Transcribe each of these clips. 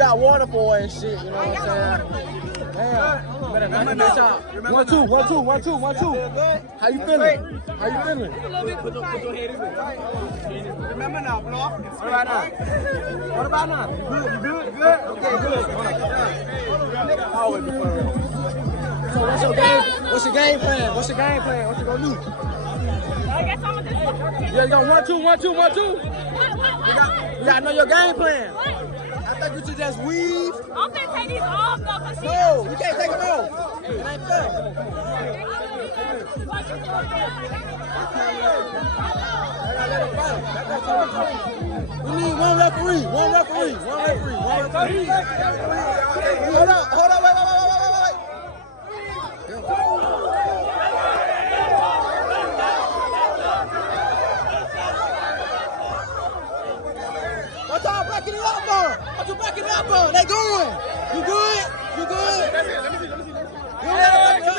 got water for her and shit, you know what I'm saying? Damn. Better not y'all. 1, 2, 1, 2, 1, 2, 1, 2. How you feeling? How you feeling? Put your head in it. Remember now, block. All right now. What about now? Good, you good? Good? Okay, good. Always be fun. So what's your game? What's your game plan? What's your game plan? What you gonna do? I guess I'm gonna just. Yeah, you got 1, 2, 1, 2, 1, 2. You gotta know your game plan. What? I think you should just weave. I'm gonna take these off though, cause she. No, you can't take them off. It ain't fair. We need one referee. One referee. One referee. One referee. Hold up. Hold up. Wait. What y'all backing it up for? What you backing it up for? They going. You good? You good?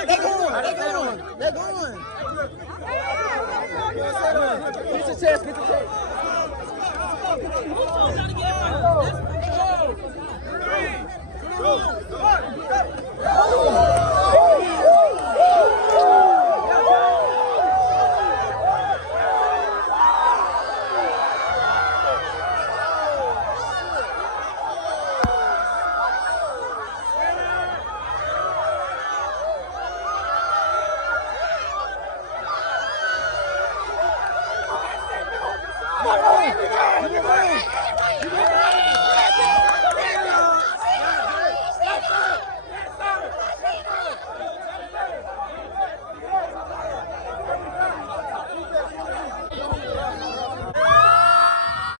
They going. They going. Get your chest. Get your chest.